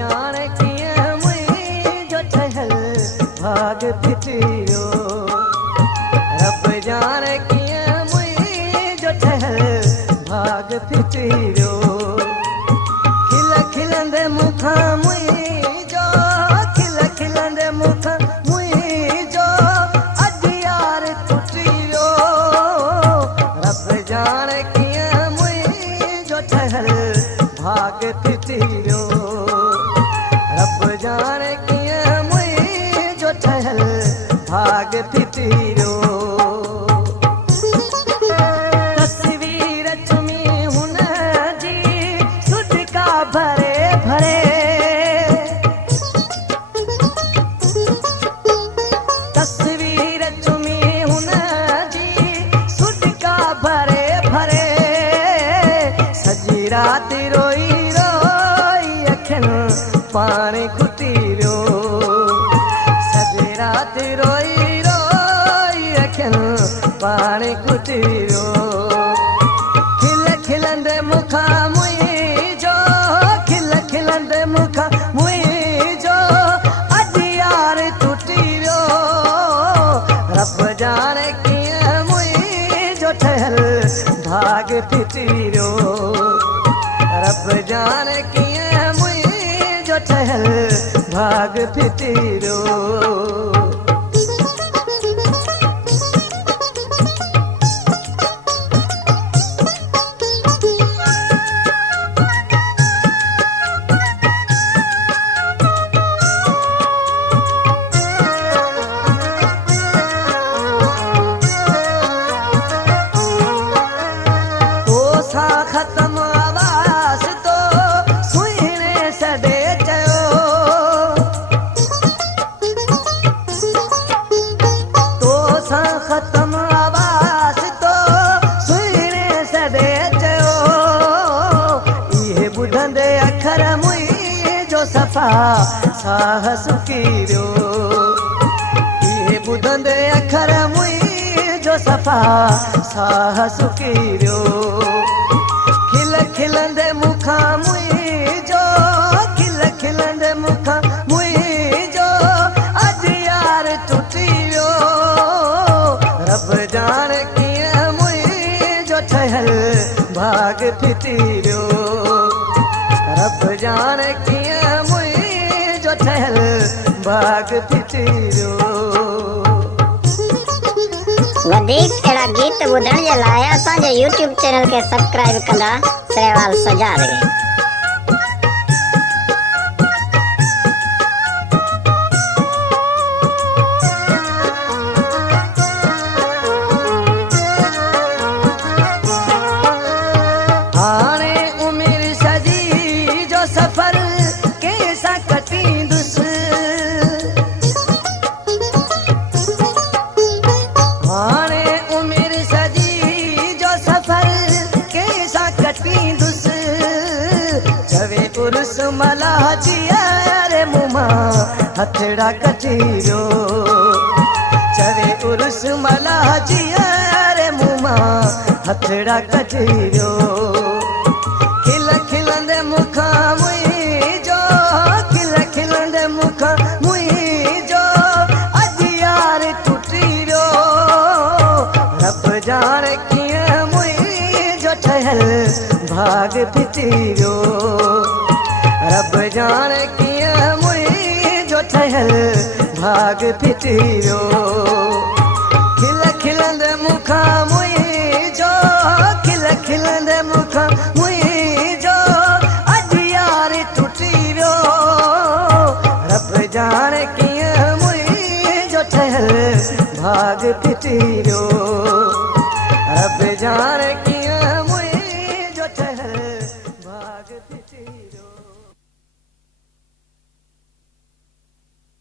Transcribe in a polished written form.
जाने कीअं मुंहिंजो ठहियल भाग फिटियो। रब जाने कीअं मुंहिंजो ठहियल भाग फिटियो। खिल खिलंदे मुखां मुंहिंजो, खिल खिलंदे मुखां मुंहिंजो अॼु यार टुटी वियो। रब जाने कीअं मुंहिंजो ठहियल भाग फिटी वियो। रब जाने कीअं मुंहिंजो ठहियल भाग फिटी वियो। तस्वीर चुमी हुन जी सुटका भरे भरे, तस्वीर चुमी हुन जी सुटका भरे भरे, सॼी राति रोई पानी खुटी वियो। सॼी राति रोई रोई अखियुनि पानी खुटी वियो। खिल खिलंदे मुखां मुंहिंजो, खिल खिलंदे मुखां मुंहिंजो अॼु यार टुटी वियो। रब जाने कीअं मुंहिंजो ठहियल भाग फिटी वियो। रब जाने कीअं मुंहिंजो ठहियल भाग फिटी वियो। ख़त्म आवाज़ तो सुहिणे सॾे चयो। तोसां ख़त्म आवाज़ तो सुहिणे सॾे चयो। इहे ॿुधंदे अखर मुंहिंजो सफ़ा साह सुकी वियो। इहे ॿुधंदे अखर मुंहिंजो सफ़ा साह सुकी वियो। खिल खिलंदे मुखां मुंहिंजो, खिल खिलंदे मुखां मुंहिंजो अॼु यार टुटी वियो। रब जाने कीअं मुंहिंजो ठहियल भाग फिटी वियो। रब जाने कीअं मुंहिंजो ठहियल भाग फिटी वियो। वधीक अहिड़ा गीत ॿुधण जे लाइ असांजे YouTube चैनल खे सब्सक्राइब कंदा सरेवाल सजाद खे। हाणे उमिरि सजी जो सफ़र कंहिंसां कटींदुसि। हाणे उमिरि सजी जो सफ़र कंहिंसां कटींदुसि। चवे उर्स मला जीअरे मुंहुं मां हथड़ा कटी वियो। चवे उर्स मला जीअरे मुंहुं मां हथड़ा कटी वियो। खिल खिलंदे मुखां मुंहिंजो, खिल खिलंदे मुखां मुंहिंजो अॼु यार टुटी वियो। रब जाने कीअं मुंहिंजो ठहियल भाग फिटी वियो। रब जाने कीअं मुंहिंजो ठहियल भाग फिटी वियो। खिल खिलंदे मुखां मुंहिंजो, खिल खिलंदे मुखां मुंहिंजो अॼु यार टुटी वियो। रब जाने कीअं मुंहिंजो ठहियल भाग फिटी वियो। रब जाने